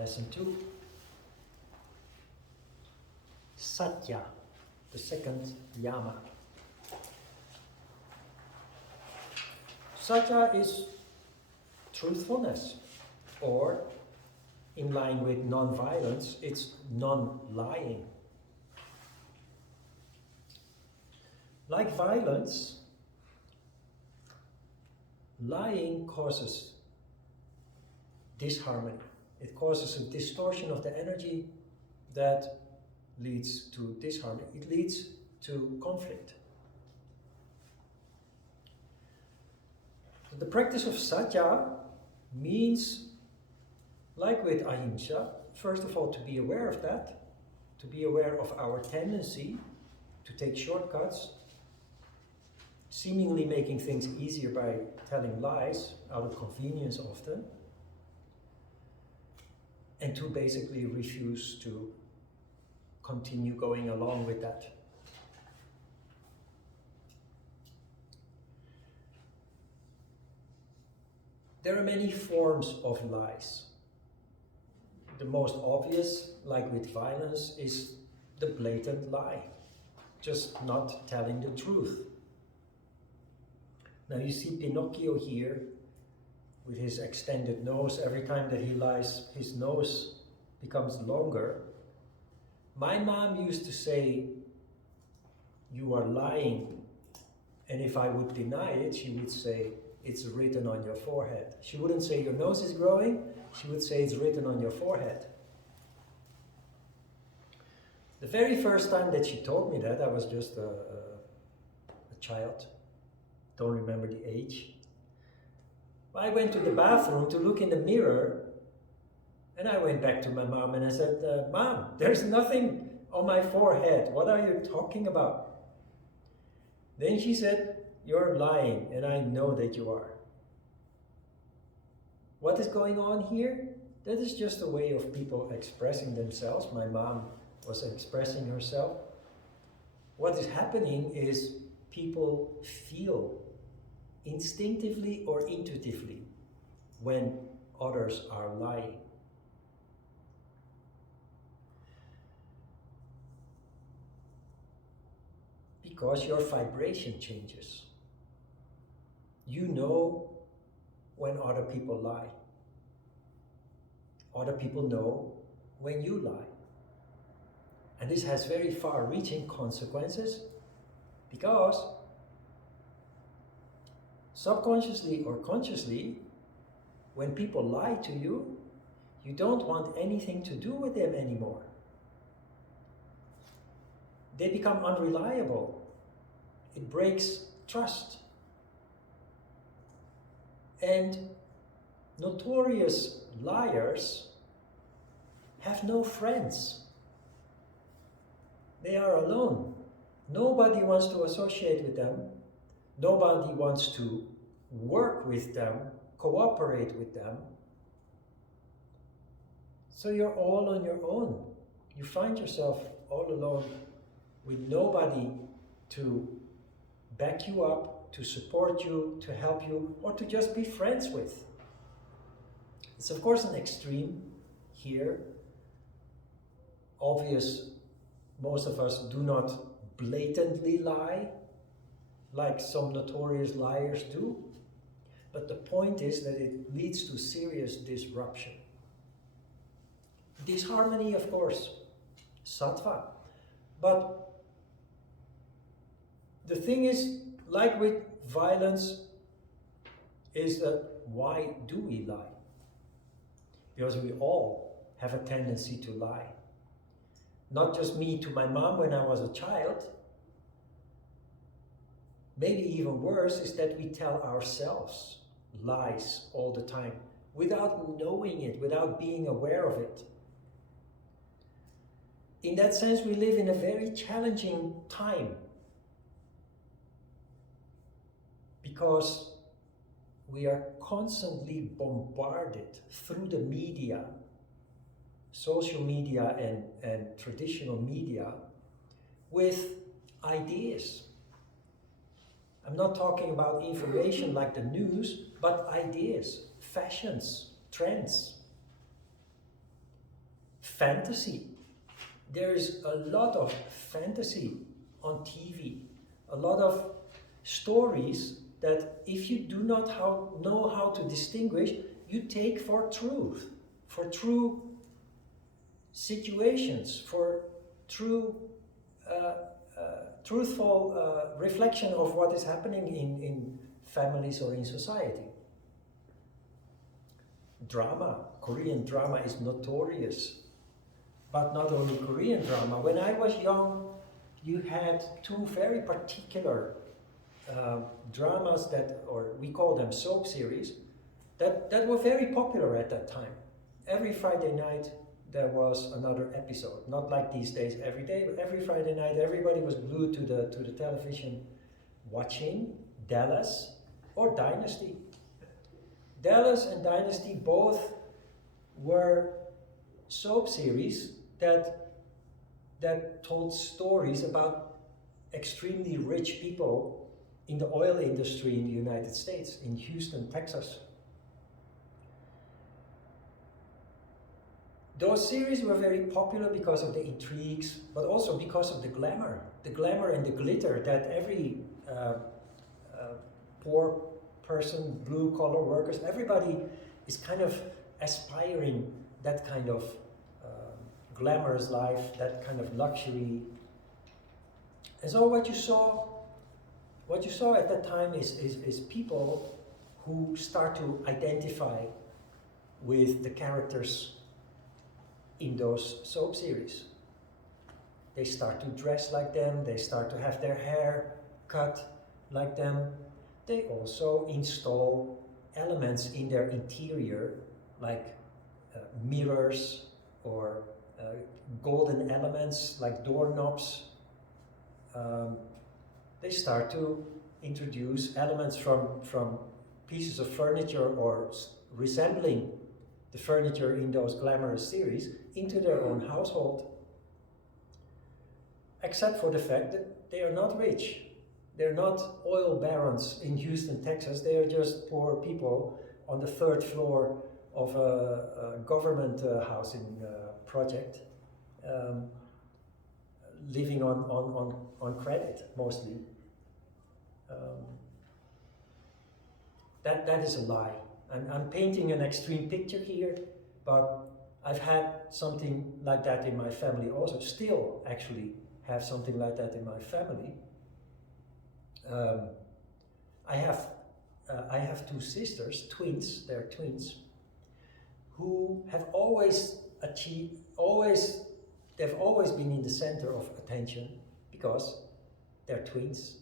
Lesson 2. Satya, the second Yama. Satya is truthfulness, or in line with non-violence, it's non-lying. Like violence, lying causes disharmony. It causes a distortion of the energy that leads to disharmony. It leads to conflict. The practice of Satya means, like with ahimsa, first of all to be aware of that, to be aware of our tendency to take shortcuts, seemingly making things easier by telling lies out of convenience often, and to basically refuse to continue going along with that. There are many forms of lies. The most obvious, like with violence, is the blatant lie, just not telling the truth. Now you see Pinocchio here with his extended nose. Every time that he lies, his nose becomes longer. My mom used to say, "You are lying." And if I would deny it, she would say, "It's written on your forehead." She wouldn't say, "Your nose is growing." She would say, "It's written on your forehead." The very first time that she told me that, I was just a child. Don't remember the age. I went to the bathroom to look in the mirror, and I went back to my mom and I said, "Mom, there's nothing on my forehead. What are you talking about?" Then she said, "You're lying, and I know that you are." What is going on here? That is just a way of people expressing themselves. My mom was expressing herself. What is happening is people feel instinctively or intuitively when others are lying. Because your vibration changes. You know when other people lie. Other people know when you lie. And this has very far-reaching consequences because subconsciously or consciously, when people lie to you, you don't want anything to do with them anymore. They become unreliable. It breaks trust. And notorious liars have no friends. They are alone. Nobody wants to associate with them. Nobody wants to work with them, cooperate with them. So you're all on your own. You find yourself all alone with nobody to back you up, to support you, to help you, or to just be friends with. It's of course an extreme here. Obvious, most of us do not blatantly lie, like some notorious liars do. But the point is that it leads to serious disruption. Disharmony, of course, sattva. But the thing is, like with violence, is that why do we lie? Because we all have a tendency to lie. Not just me to my mom when I was a child. Maybe even worse is that we tell ourselves lies all the time without knowing it, without being aware of it. In that sense, we live in a very challenging time because we are constantly bombarded through the media, social media and traditional media, with ideas. I'm not talking about information like the news, but ideas, fashions, trends. fantasy. There is a lot of fantasy on TV, a lot of stories that if you do not know how to distinguish, you take for true situations, for true, truthful reflection of what is happening in families or in society. Drama, Korean drama is notorious, but not only Korean drama. When I was young, you had two very particular dramas that, or we call them soap series, that were very popular at that time. Every Friday night there was another episode. Not like these days every day, but every Friday night everybody was glued to the television watching Dallas or Dynasty. Dallas and Dynasty both were soap series that told stories about extremely rich people in the oil industry in the United States, in Houston, Texas. Those series were very popular because of the intrigues, but also because of the glamour and the glitter that every poor person, blue-collar workers, everybody is kind of aspiring that kind of glamorous life, that kind of luxury. And so what you saw at that time is people who start to identify with the characters in those soap series. They start to dress like them, they start to have their hair cut like them. They also install elements in their interior, like mirrors or golden elements like doorknobs. They start to introduce elements from pieces of furniture or resembling the furniture in those glamorous series into their own household. Except for the fact that they are not rich. They're not oil barons in Houston, Texas. They are just poor people on the third floor of a government housing project, living on credit mostly. That is a lie. I'm painting an extreme picture here, but I've had something like that in my family also. Still, actually, have something like that in my family. I have two sisters, twins. They're twins, who have always they've always been in the center of attention because they're twins,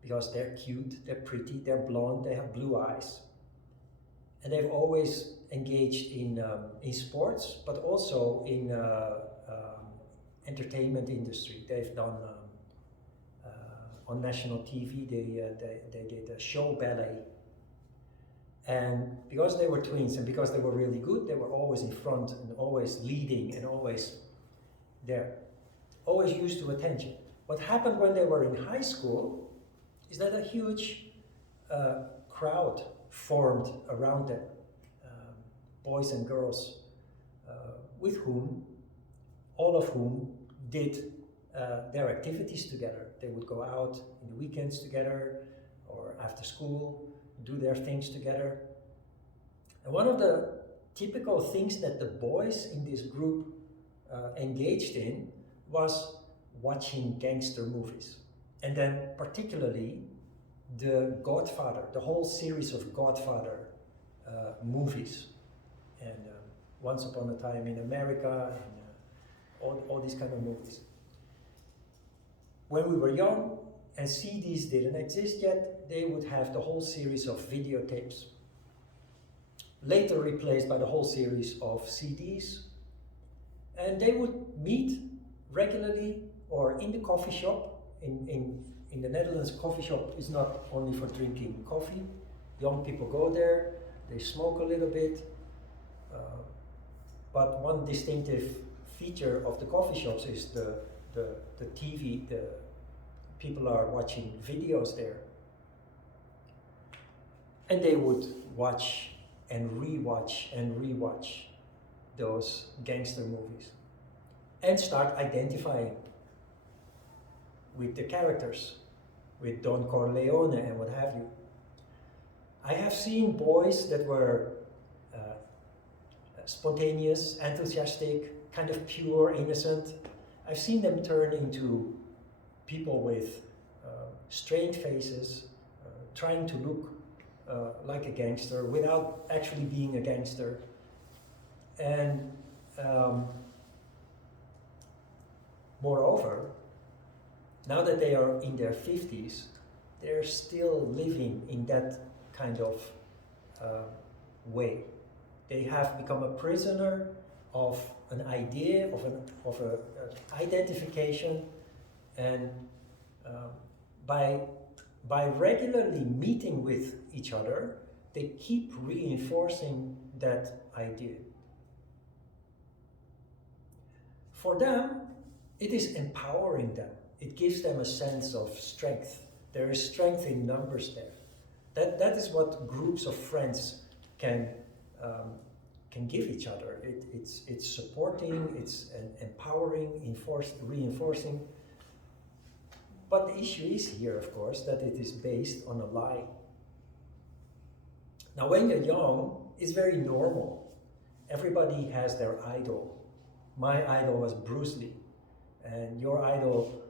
because they're cute, they're pretty, they're blonde, they have blue eyes. And they've always engaged in sports, but also in entertainment industry. They've done on national TV. They did a show ballet, and because they were twins and because they were really good, they were always in front and always leading and always there, always used to attention. What happened when they were in high school is that a huge crowd formed around them, boys and girls, with whom, all of whom did their activities together. They would go out in the weekends together or after school, do their things together. And one of the typical things that the boys in this group engaged in was watching gangster movies. And then particularly the Godfather, the whole series of Godfather movies, and Once Upon a Time in America, and all these kind of movies. When we were young and CDs didn't exist yet, they would have the whole series of videotapes, later replaced by the whole series of CDs, and they would meet regularly or in the coffee shop. In the Netherlands, coffee shop is not only for drinking coffee. Young people go there, they smoke a little bit, but one distinctive feature of the coffee shops is the TV. The people are watching videos there, and they would watch and rewatch those gangster movies. and start identifying with the characters, with Don Corleone and what have you. I have seen boys that were spontaneous, enthusiastic, kind of pure, innocent. I've seen them turn into people with strained faces, trying to look like a gangster without actually being a gangster. And moreover, now that they are in their 50s, they're still living in that kind of way. They have become a prisoner of an idea, of an identification, and by regularly meeting with each other, they keep reinforcing that idea. For them, it is empowering them. It gives them a sense of strength. There is strength in numbers there. That is what groups of friends can give each other. It's supporting, it's empowering, reinforcing. But the issue is here, of course, that it is based on a lie. Now, when you're young, it's very normal. Everybody has their idol. My idol was Bruce Lee, and your idol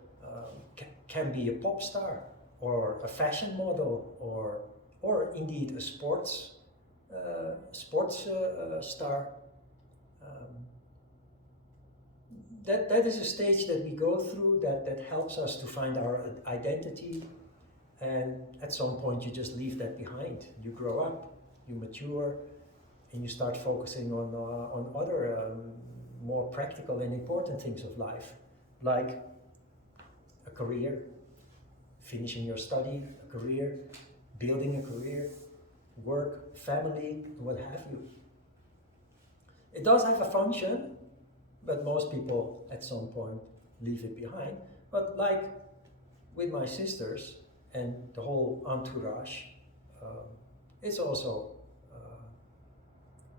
can be a pop star, or a fashion model, or indeed a sports star. That is a stage that we go through that helps us to find our identity, and at some point you just leave that behind. You grow up, you mature, and you start focusing on other more practical and important things of life, like a career, finishing your study, a career, building a career, work, family, and what have you. It does have a function, but most people at some point leave it behind. But like with my sisters and the whole entourage, it's also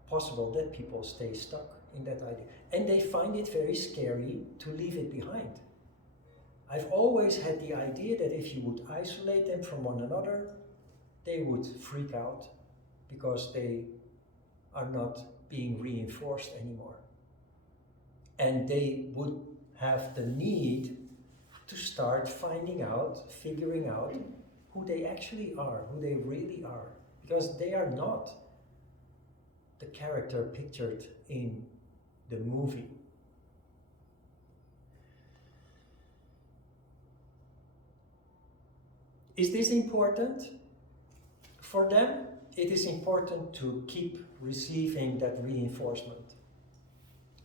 possible that people stay stuck in that idea. And they find it very scary to leave it behind. I've always had the idea that if you would isolate them from one another, they would freak out because they are not being reinforced anymore. And they would have the need to start figuring out who they actually are, who they really are, because they are not the character pictured in the movie. Is this important? For them, it is important to keep receiving that reinforcement.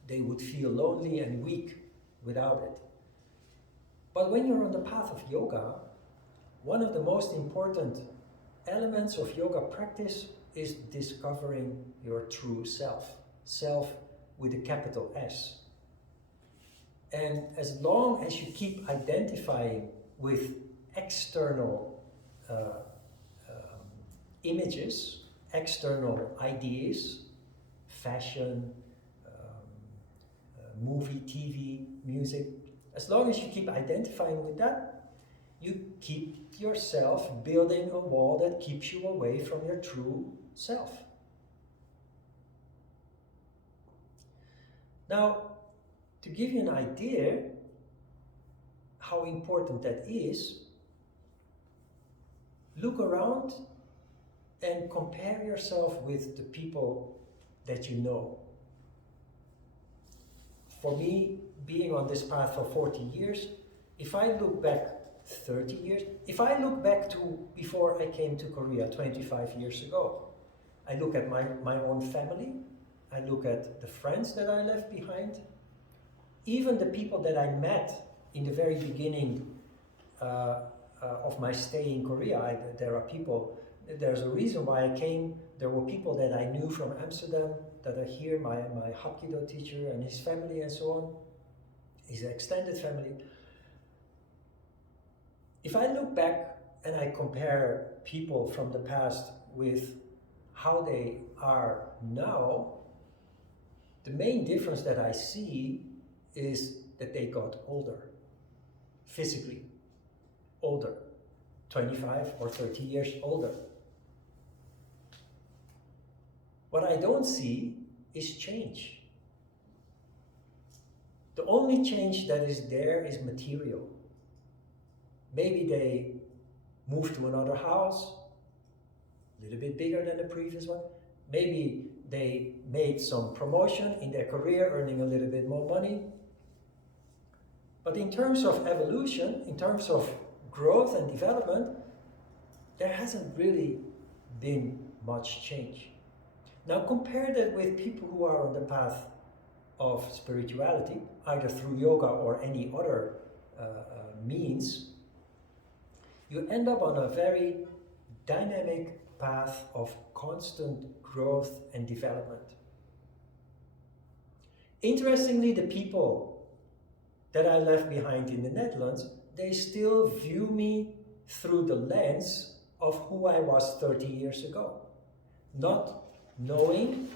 They would feel lonely and weak without it. But when you're on the path of yoga, one of the most important elements of yoga practice is discovering your true self. Self with a capital S. And as long as you keep identifying with external images, external ideas, fashion, movie, TV, music, as long as you keep identifying with that, you keep yourself building a wall that keeps you away from your true self. Now, to give you an idea how important that is, look around and compare yourself with the people that you know. For me, being on this path for 40 years, if I look back 30 years, if I look back to before I came to Korea 25 years ago, I look at my own family, I look at the friends that I left behind, even the people that I met in the very beginning of my stay in Korea. There's a reason why I came. There were people that I knew from Amsterdam that are here, my Hapkido teacher and his family and so on, his extended family. If I look back and I compare people from the past with how they are now, the main difference that I see is that they got older, physically older, 25 or 30 years older. What I don't see is change. The only change that is there is material. Maybe they moved to another house, a little bit bigger than the previous one. Maybe they made some promotion in their career, earning a little bit more money. But in terms of evolution, in terms of growth and development, there hasn't really been much change. Now compare that with people who are on the path of spirituality, either through yoga or any other means. You end up on a very dynamic path of constant growth and development. Interestingly, the people that I left behind in the Netherlands, they still view me through the lens of who I was 30 years ago. Not knowing,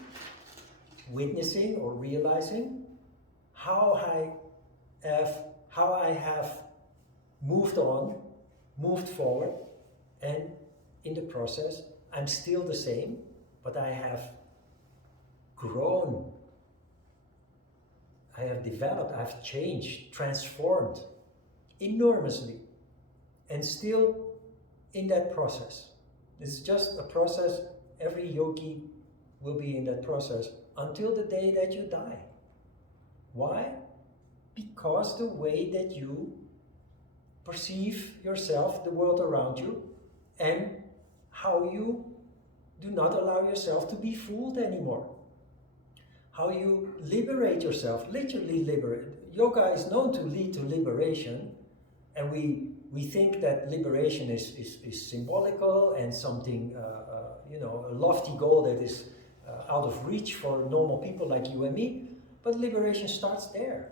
witnessing or realizing how I have moved on, moved forward, and in the process, I'm still the same, but I have grown. I have developed, I've changed, transformed enormously, and still in that process. It's just a process. Every yogi will be in that process until the day that you die. Why? Because the way that you perceive yourself, the world around you, and how you do not allow yourself to be fooled anymore. How you liberate yourself, literally liberate. Yoga is known to lead to liberation, and we think that liberation is symbolical and something, a lofty goal that is out of reach for normal people like you and me. But liberation starts there.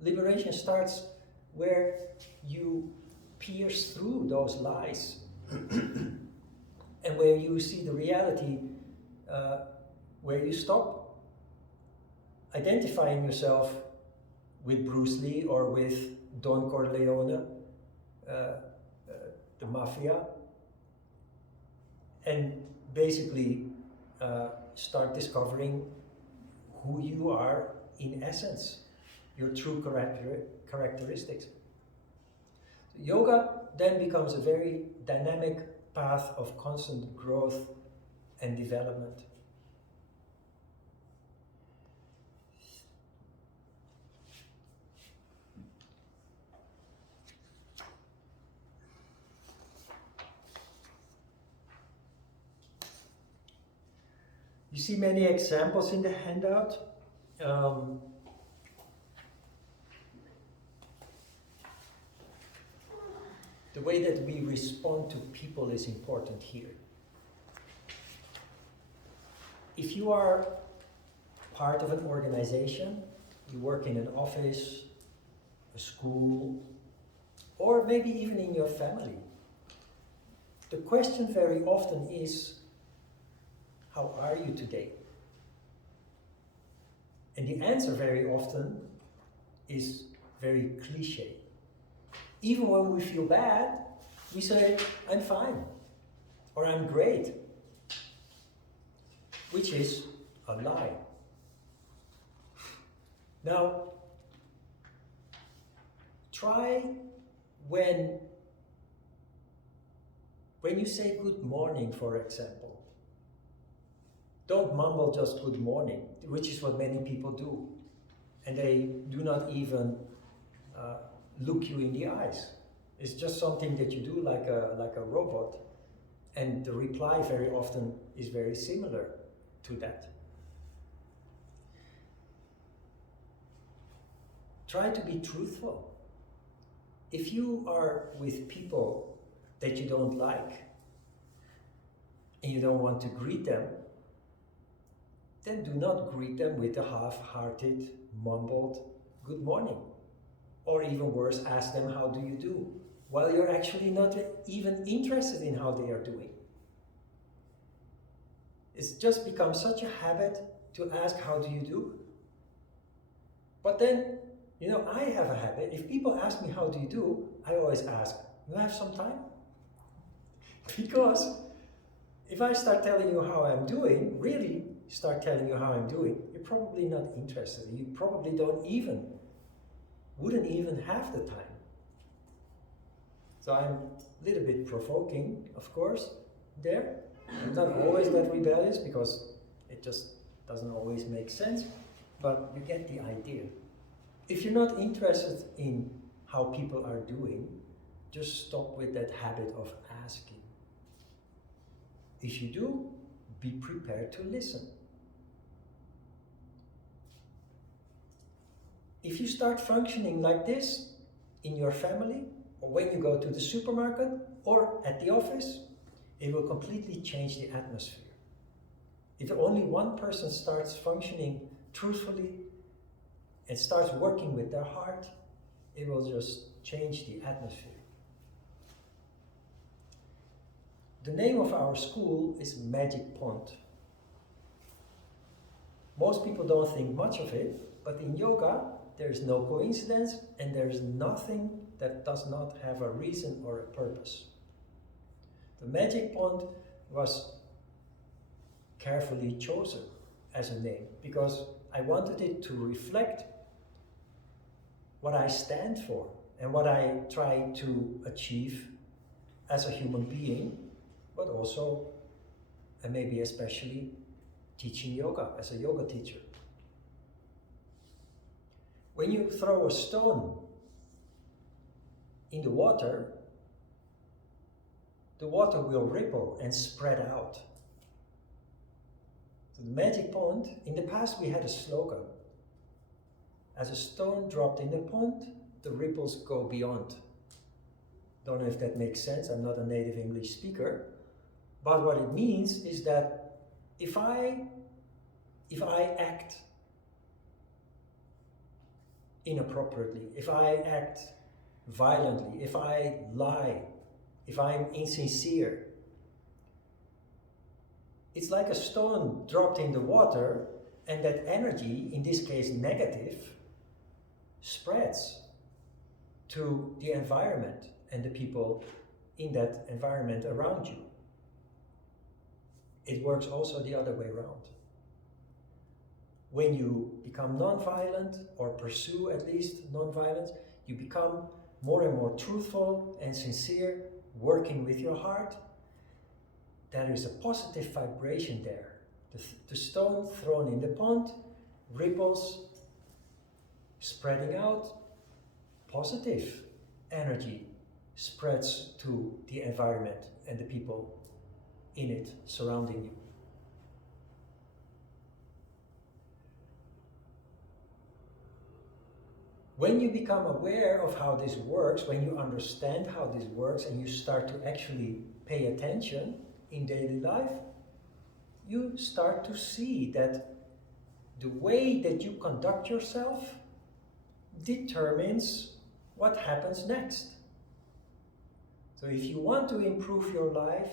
Liberation starts where you pierce through those lies and where you see the reality, where you stop identifying yourself with Bruce Lee or with Don Corleone, the mafia, and basically start discovering who you are in essence, your true characteristics. Yoga then becomes a very dynamic path of constant growth and development. You see many examples in the handout. The way that we respond to people is important here. If you are part of an organization, you work in an office, a school, or maybe even in your family, the question very often is, how are you today? And the answer very often is very cliche. Even when we feel bad, we say, I'm fine, or I'm great, which is a lie. Now, try when you say good morning, for example. Don't mumble just good morning, which is what many people do. And they do not even look you in the eyes. It's just something that you do like a robot. And the reply very often is very similar to that. Try to be truthful. If you are with people that you don't like and you don't want to greet them, then do not greet them with a half-hearted, mumbled good morning. Or even worse, ask them, how do you do? While you're actually not even interested in how they are doing. It's just become such a habit to ask, how do you do? But then You know, I have a habit. If people ask me how do you do, I always ask, you have some time? Because if I start telling you how I'm doing, really start telling you how I'm doing, you're probably not interested. You probably wouldn't even have the time. So I'm a little bit provoking, of course, there. I'm not always that rebellious because it just doesn't always make sense, but you get the idea. If you're not interested in how people are doing, just stop with that habit of asking. If you do, be prepared to listen. If you start functioning like this in your family, or when you go to the supermarket, or at the office, it will completely change the atmosphere. If only one person starts functioning truthfully and starts working with their heart, it will just change the atmosphere. The name of our school is Magic Pond. Most people don't think much of it, but in yoga, there is no coincidence and there is nothing that does not have a reason or a purpose. The Magic Pond was carefully chosen as a name because I wanted it to reflect what I stand for and what I try to achieve as a human being, but also, and maybe especially, teaching yoga as a yoga teacher. When you throw a stone in the water will ripple and spread out. So the Magic Pond, in the past we had a slogan. As a stone dropped in the pond, the ripples go beyond. Don't know if that makes sense, I'm not a native English speaker, but what it means is that if I act inappropriately, if I act violently, if I lie, if I'm insincere, it's like a stone dropped in the water, and that energy, in this case negative, spreads to the environment and the people in that environment around you. It works also the other way around. When you become non-violent, or pursue at least non-violence, you become more and more truthful and sincere, working with your heart. There is a positive vibration there. The stone thrown in the pond, ripples, spreading out, positive energy spreads to the environment and the people in it surrounding you. When you become aware of how this works, when you understand how this works and you start to actually pay attention in daily life, you start to see that the way that you conduct yourself determines what happens next. So if you want to improve your life,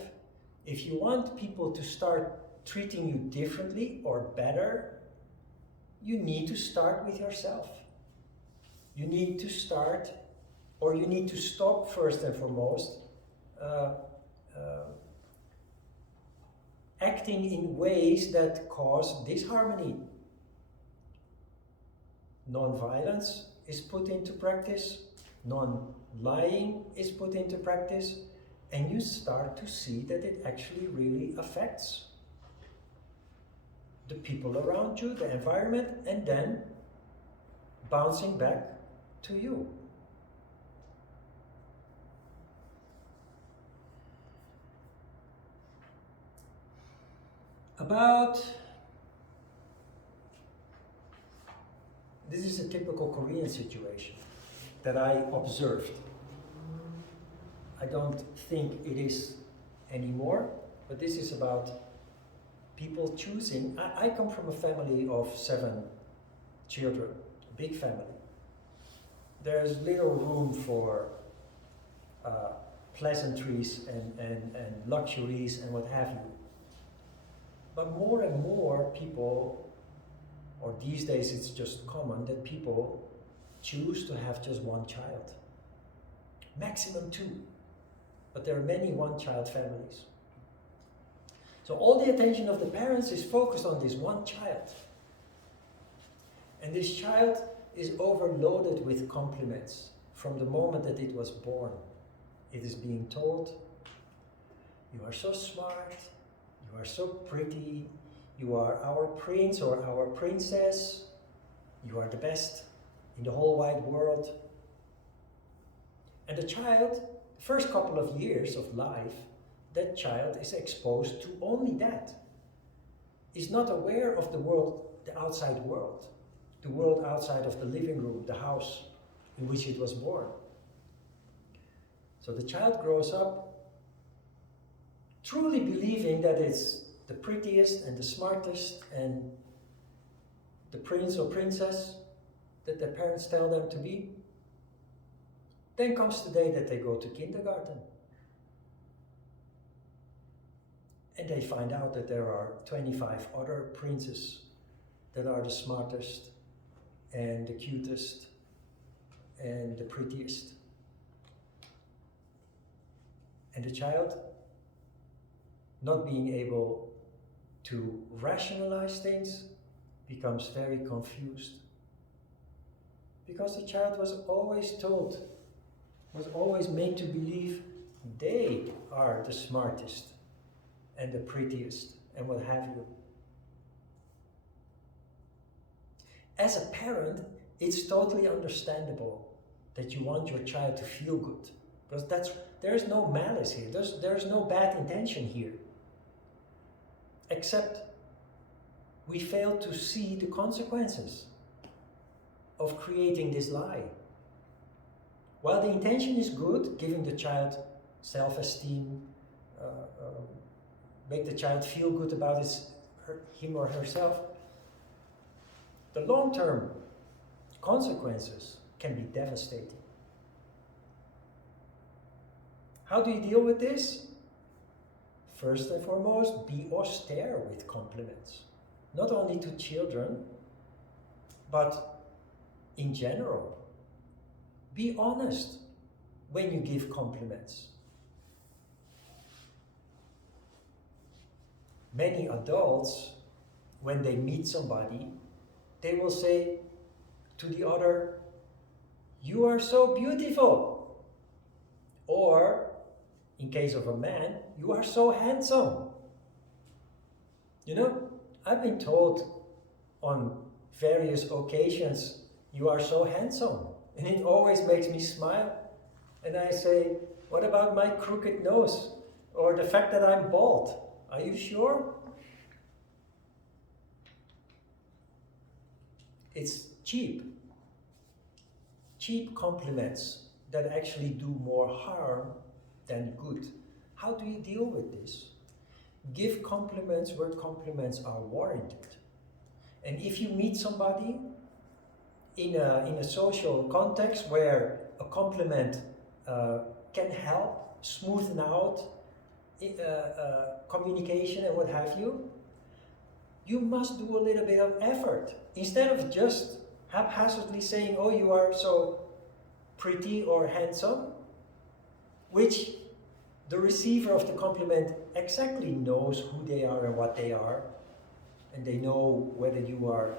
if you want people to start treating you differently or better, you need to start with yourself. You need to start, or you need to stop first and foremost, acting in ways that cause disharmony. Non-violence is put into practice, non-lying is put into practice, and you start to see that it actually really affects the people around you, the environment, and then bouncing back to you. This is a typical Korean situation that I observed. I don't think it is anymore, but this is about people choosing. I come from a family of 7 children, a big family. There's little room for pleasantries and luxuries and what have you. But more and more people, or these days it's just common that people choose to have just one child, maximum two, but there are many one-child families. So all the attention of the parents is focused on this one child. And this child is overloaded with compliments from the moment that it was born. It is being told, you are so smart, you are so pretty, you are our prince or our princess, you are the best in the whole wide world. And the child, the first couple of years of life, that child is exposed to only that. Is not aware of the world, the outside world, the world outside of the living room, the house in which it was born. So the child grows up truly believing that it's the prettiest and the smartest and the prince or princess that their parents tell them to be. Then comes the day that they go to kindergarten. And they find out that there are 25 other princes that are the smartest and the cutest and the prettiest. And the child, not being able to rationalize things, becomes very confused. Because the child was always told, was always made to believe they are the smartest and the prettiest and what have you. As a parent, it's totally understandable that you want your child to feel good, because there's no malice here, there's no bad intention here, except we fail to see the consequences of creating this lie. While the intention is good, giving the child self-esteem, make the child feel good about him or herself, the long-term consequences can be devastating. How do you deal with this? First and foremost, be austere with compliments. Not only to children, but in general. Be honest when you give compliments. Many adults, when they meet somebody, they will say to the other, "You are so beautiful." Or, in case of a man, "You are so handsome." You know, I've been told on various occasions, "You are so handsome." And it always makes me smile. And I say, "What about my crooked nose? Or the fact that I'm bald? Are you sure?" It's cheap. Cheap compliments that actually do more harm than good. How do you deal with this? Give compliments where compliments are warranted. And if you meet somebody in a social context where a compliment can help smoothen out communication and what have you, you must do a little bit of effort. Instead of just haphazardly saying, "Oh, you are so pretty or handsome," which the receiver of the compliment exactly knows who they are and what they are, and they know whether you are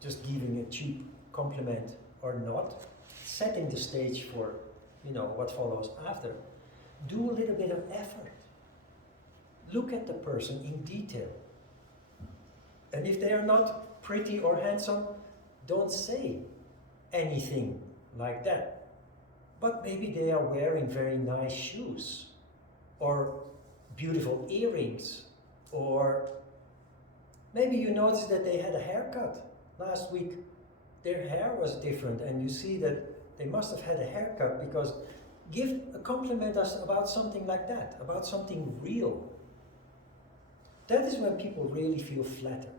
just giving a cheap compliment or not, setting the stage for what follows after. Do a little bit of effort. Look at the person in detail. And if they are not pretty or handsome, don't say anything like that. But maybe they are wearing very nice shoes, or beautiful earrings, or maybe you noticed that they had a haircut last week. Their hair was different, and you see that they must have had a haircut, because give a compliment about something like that, about something real. That is when people really feel flattered.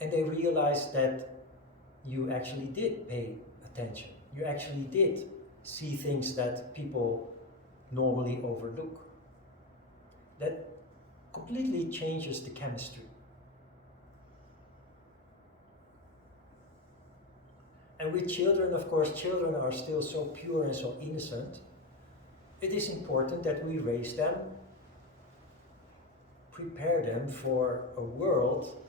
And they realize that you actually did pay attention. You actually did see things that people normally overlook. That completely changes the chemistry. And with children, of course, children are still so pure and so innocent. It is important that we raise them, prepare them for a world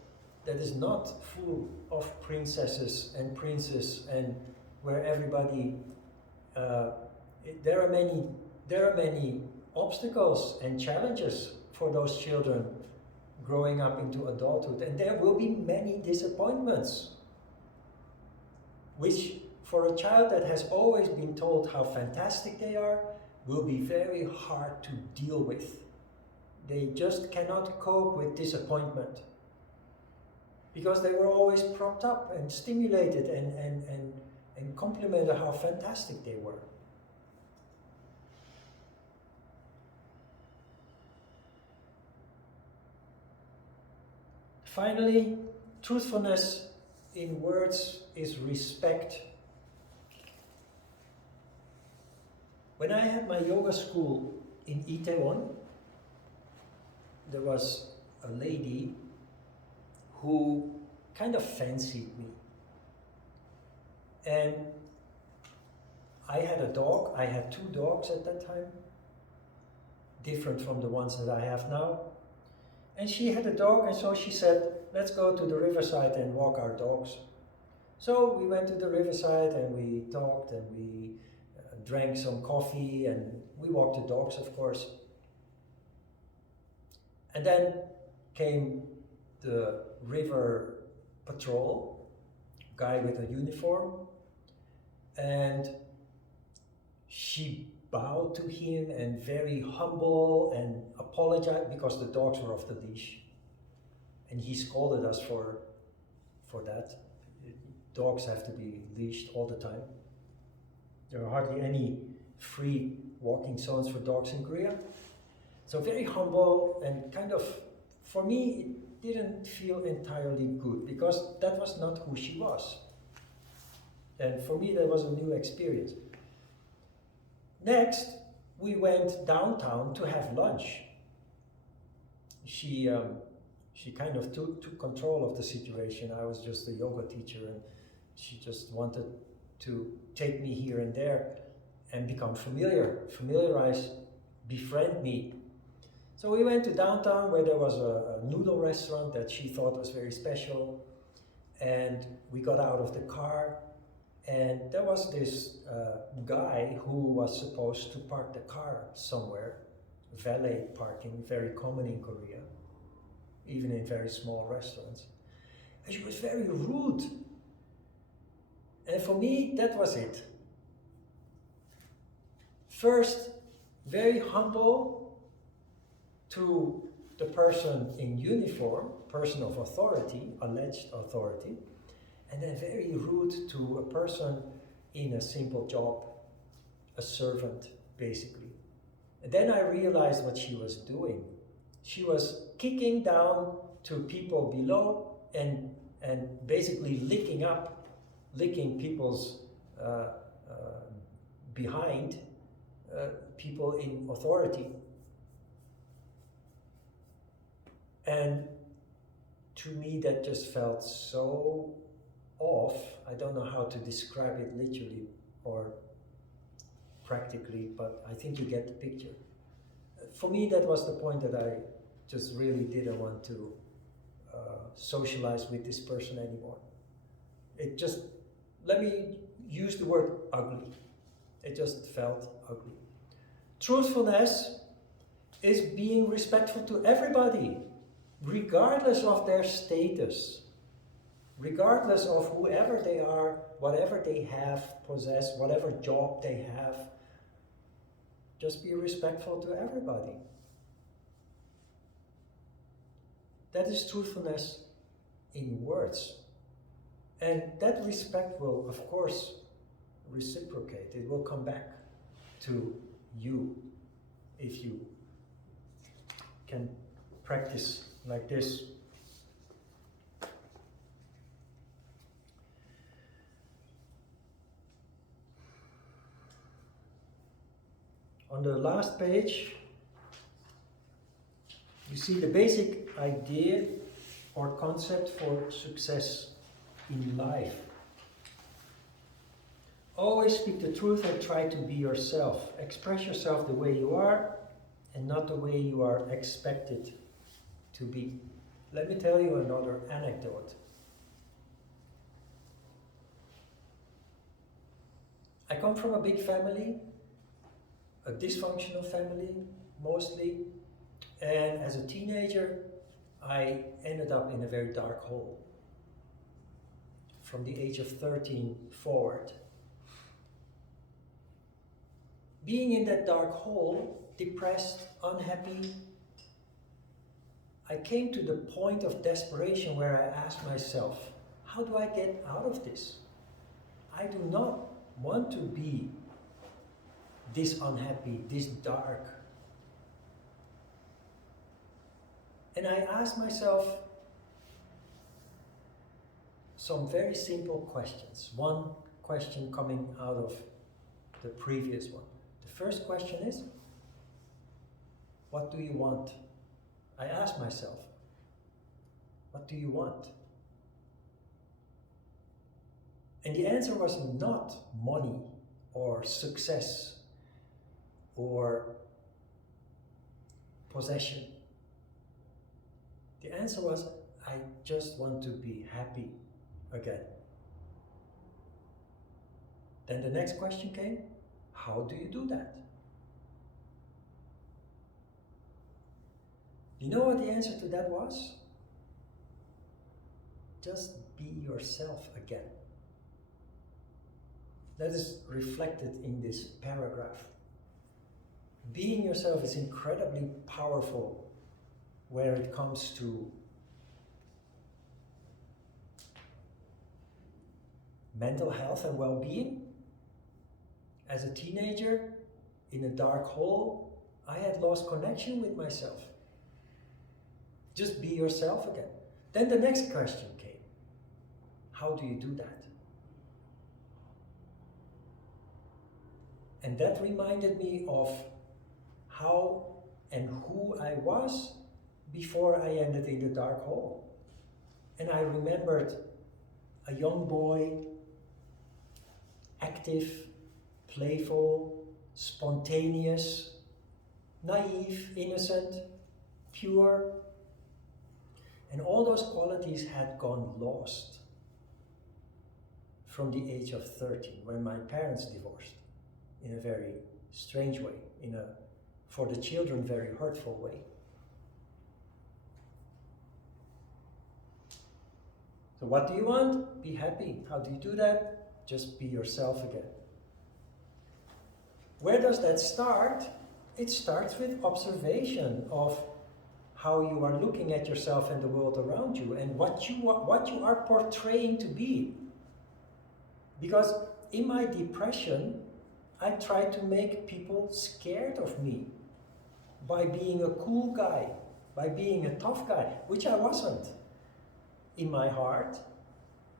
that is not full of princesses and princes, and where everybody there are many obstacles and challenges for those children growing up into adulthood, and there will be many disappointments, which for a child that has always been told how fantastic they are will be very hard to deal with. They just cannot cope with disappointment because they were always propped up and stimulated and complimented how fantastic they were. Finally, truthfulness in words is respect. When I had my yoga school in Itaewon, there was a lady who kind of fancied me. And I had a dog. I had 2 dogs at that time, different from the ones that I have now. And she had a dog, and so she said, let's go to the riverside and walk our dogs. So we went to the riverside and we talked and we drank some coffee and we walked the dogs, of course. And then came the river patrol, guy with a uniform, and she bowed to him and very humble and apologized because the dogs were off the leash. And he scolded us for that. Dogs have to be leashed all the time. There are hardly any free walking zones for dogs in Korea. So very humble and kind of, for me, it didn't feel entirely good because that was not who she was. And for me, that was a new experience. Next, we went downtown to have lunch. She kind of took control of the situation. I was just a yoga teacher and she just wanted to take me here and there and become familiarize, befriend me. So we went to downtown where there was a noodle restaurant that she thought was very special. And we got out of the car and there was this guy who was supposed to park the car somewhere. Valet parking, very common in Korea, even in very small restaurants. And she was very rude. And for me, that was it. First, very humble to the person in uniform, person of authority, alleged authority, and then very rude to a person in a simple job, a servant, basically. And then I realized what she was doing. She was kicking down to people below and basically licking people's behind, people in authority. And to me that just felt so off. I don't know how to describe it literally or practically, but I think you get the picture. For me, that was the point that I just really didn't want to socialize with this person anymore. It just, let me use the word ugly. It just felt ugly. Truthfulness is being respectful to everybody, regardless of their status, regardless of whoever they are, whatever they have, possess, whatever job they have. Just be respectful to everybody. That is truthfulness in words. And that respect will, of course, reciprocate. It will come back to you if you can practice like this. On the last page, you see the basic idea or concept for success in life. Always speak the truth and try to be yourself. Express yourself the way you are and not the way you are expected to be. Let me tell you another anecdote. I come from a big family, a dysfunctional family, mostly. And as a teenager, I ended up in a very dark hole. From the age of 13 forward. Being in that dark hole, depressed, unhappy, I came to the point of desperation where I asked myself, how do I get out of this? I do not want to be this unhappy, this dark. And I asked myself some very simple questions. One question coming out of the previous one. The first question is, what do you want? I asked myself, what do you want? And the answer was not money or success or possession. The answer was, I just want to be happy again. Then the next question came, how do you do that? You know what the answer to that was? Just be yourself again. That is reflected in this paragraph. Being yourself is incredibly powerful where it comes to mental health and well-being. As a teenager, in a dark hole, I had lost connection with myself. Just be yourself again. Then the next question came. How do you do that? And that reminded me of how and who I was before I ended in the dark hole. And I remembered a young boy, active, playful, spontaneous, naive, innocent, pure. And all those qualities had gone lost from the age of 13 when my parents divorced in a very strange way, in a, for the children, very hurtful way. So what do you want? Be happy. How do you do that? Just be yourself again. Where does that start? It starts with observation of how you are looking at yourself and the world around you and what you are portraying to be. Because in my depression, I tried to make people scared of me by being a cool guy, by being a tough guy, which I wasn't in my heart.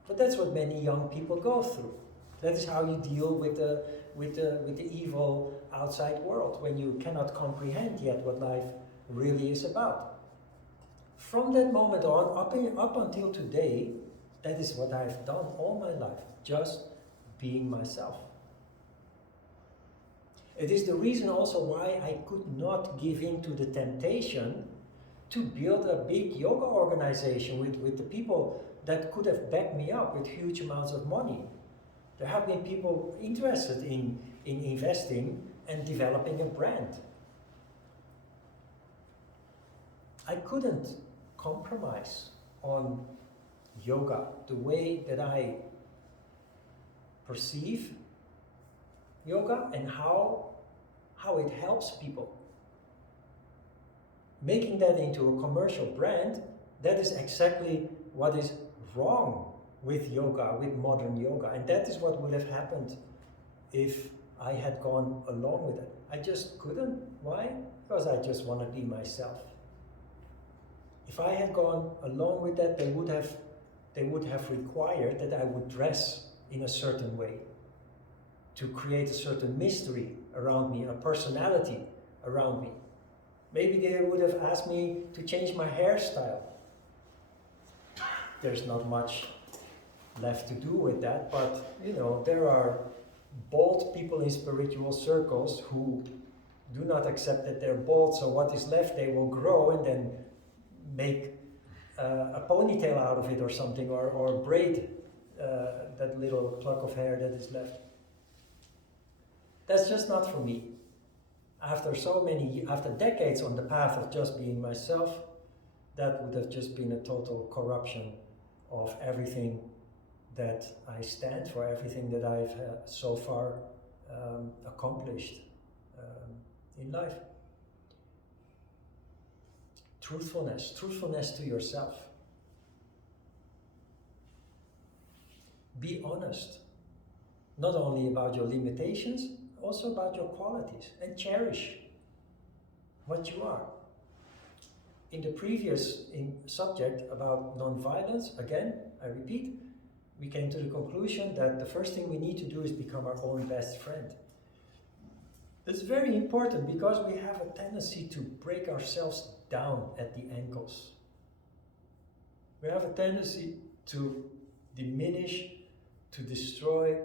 But that's what many young people go through. That is how you deal with the evil outside world, when you cannot comprehend yet what life really is about. From that moment on, up until today, that is what I've done all my life, just being myself. It is the reason also why I could not give in to the temptation to build a big yoga organization with the people that could have backed me up with huge amounts of money. There have been people interested in investing and developing a brand. I couldn't compromise on yoga, the way that I perceive yoga and how it helps people. Making that into a commercial brand, that is exactly what is wrong with yoga, with modern yoga. And that is what would have happened if I had gone along with it. I just couldn't. Why? Because I just want to be myself. If I had gone along with that, they would have required that I would dress in a certain way to create a certain mystery around me, a personality around me. Maybe they would have asked me to change my hairstyle. There's not much left to do with that, but you know, there are bold people in spiritual circles who do not accept that they're bald, so what is left they will grow and then make a ponytail out of it or something, or braid that little cluck of hair that is left. That's just not for me. After after decades on the path of just being myself, that would have just been a total corruption of everything that I stand for, everything that I've so far accomplished in life. Truthfulness to yourself. Be honest, not only about your limitations, also about your qualities, and cherish what you are. In the previous subject about non-violence, again, I repeat, we came to the conclusion that the first thing we need to do is become our own best friend. It's very important because we have a tendency to break ourselves down at the ankles. We have a tendency to diminish, to destroy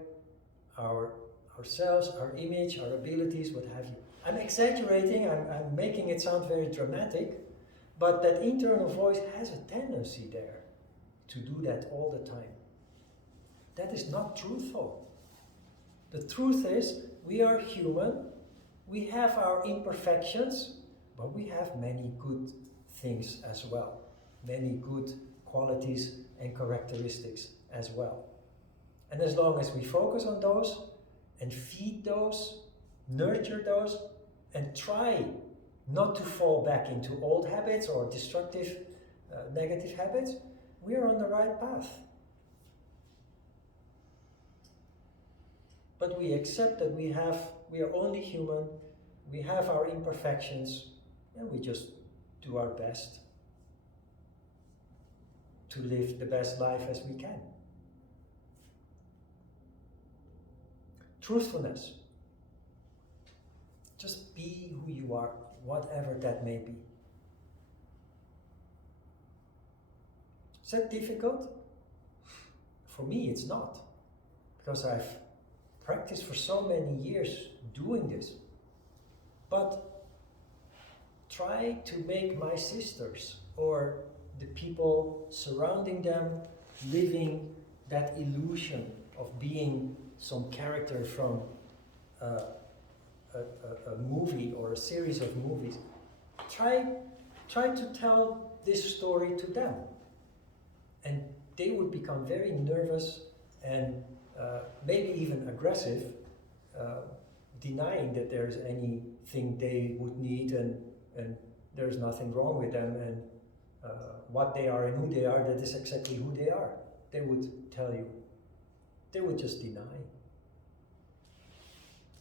ourselves, our image, our abilities, what have you. I'm exaggerating, I'm making it sound very dramatic, but that internal voice has a tendency there to do that all the time. That is not truthful. The truth is, we are human, we have our imperfections, but we have many good things as well. Many good qualities and characteristics as well. And as long as we focus on those and feed those, nurture those, and try not to fall back into old habits or destructive, negative habits, we are on the right path. But we accept that we are only human, we have our imperfections, and we just do our best to live the best life as we can. Truthfulness. Just be who you are, whatever that may be. Is that difficult? For me, it's not, because I've practiced for so many years doing this. But try to make my sisters or the people surrounding them living that illusion of being some character from a movie or a series of movies. Try to tell this story to them, and they would become very nervous and maybe even aggressive, denying that there's anything they would need and there's nothing wrong with them, and what they are and who they are, that is exactly who they are. They would tell you. They would just deny.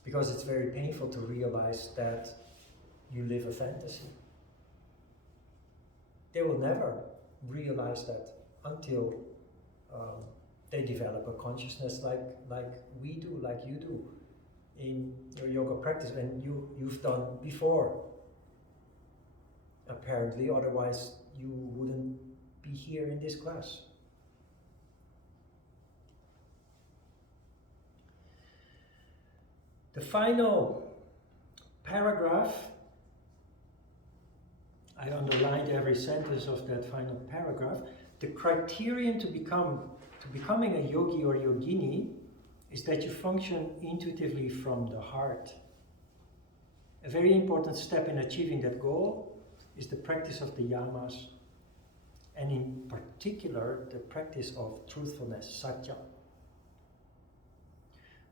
Because it's very painful to realize that you live a fantasy. They will never realize that until they develop a consciousness like we do, like you do in your yoga practice, and you've done before. Apparently, otherwise you wouldn't be here in this class. The final paragraph, I underlined every sentence of that final paragraph. The criterion to becoming a yogi or yogini is that you function intuitively from the heart. A very important step in achieving that goal is the practice of the yamas, and in particular the practice of truthfulness, Satya.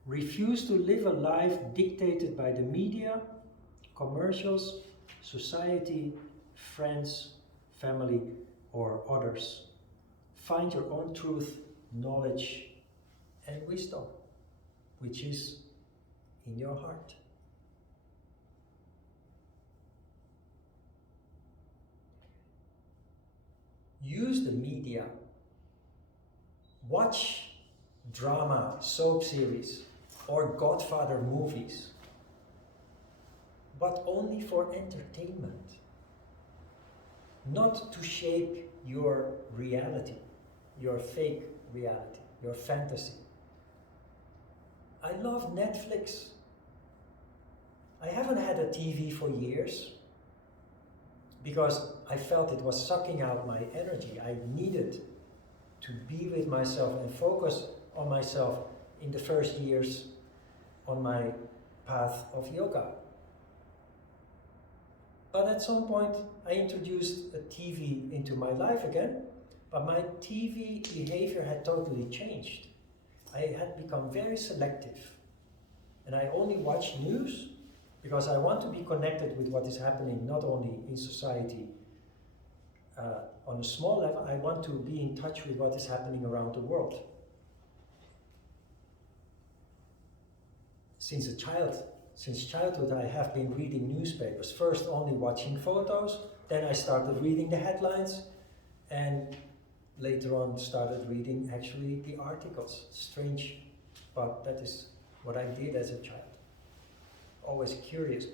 Refuse to live a life dictated by the media, commercials, society, friends, family, or others. Find your own truth, knowledge, and wisdom, which is in your heart. Use the media. Watch drama, soap series, or Godfather movies, but only for entertainment, not to shape your reality, your fake reality, your fantasy. I love Netflix. I haven't had a TV for years because I felt it was sucking out my energy. I needed to be with myself and focus on myself in the first years on my path of yoga. But at some point, I introduced a TV into my life again, but my TV behavior had totally changed. I had become very selective, and I only watch news because I want to be connected with what is happening not only in society on a small level, I want to be in touch with what is happening around the world. Since childhood, I have been reading newspapers. First only watching photos, then I started reading the headlines, and later on started reading actually the articles. Strange, but that is what I did as a child. Always curious.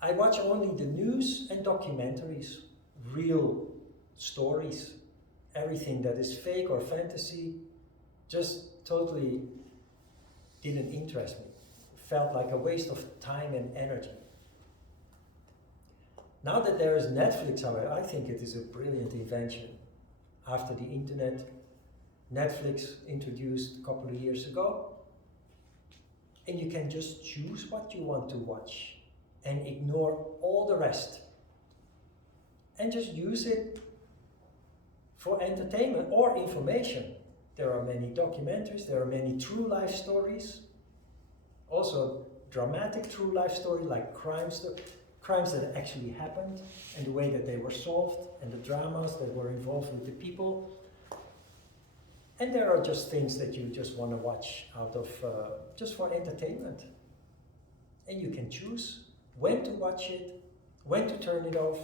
I watch only the news and documentaries, real stories. Everything that is fake or fantasy just totally didn't interest me. Felt like a waste of time and energy. Now that there is Netflix, however, I think it is a brilliant invention. After the internet, Netflix introduced a couple of years ago, and you can just choose what you want to watch and ignore all the rest. And just use it for entertainment or information. There are many documentaries, there are many true life stories. Also dramatic true life stories like crimes that actually happened and the way that they were solved and the dramas that were involved with the people. And there are just things that you just want to watch out of, just for entertainment. And you can choose when to watch it, when to turn it off,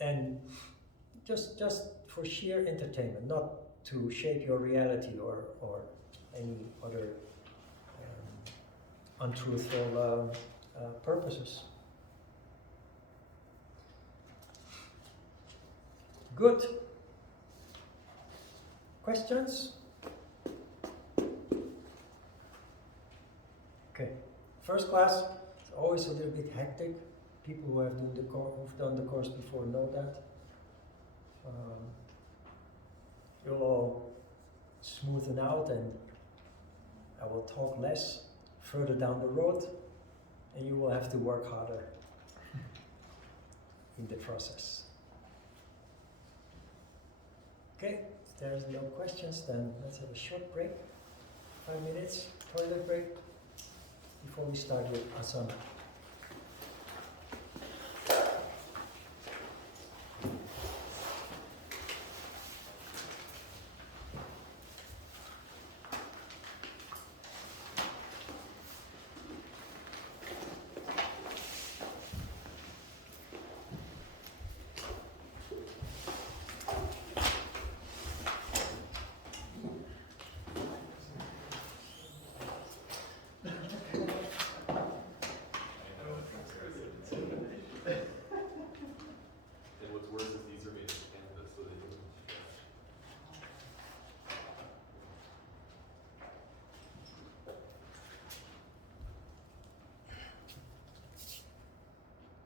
and just for sheer entertainment, not to shape your reality or any other untruthful purposes. Good. Questions? Okay. First class is always a little bit hectic. People who have done the course before know that. You'll all smoothen out, and I will talk less further down the road, and you will have to work harder in the process. Okay, if there's no questions, then let's have a short break, 5 minutes, toilet break, before we start with asana.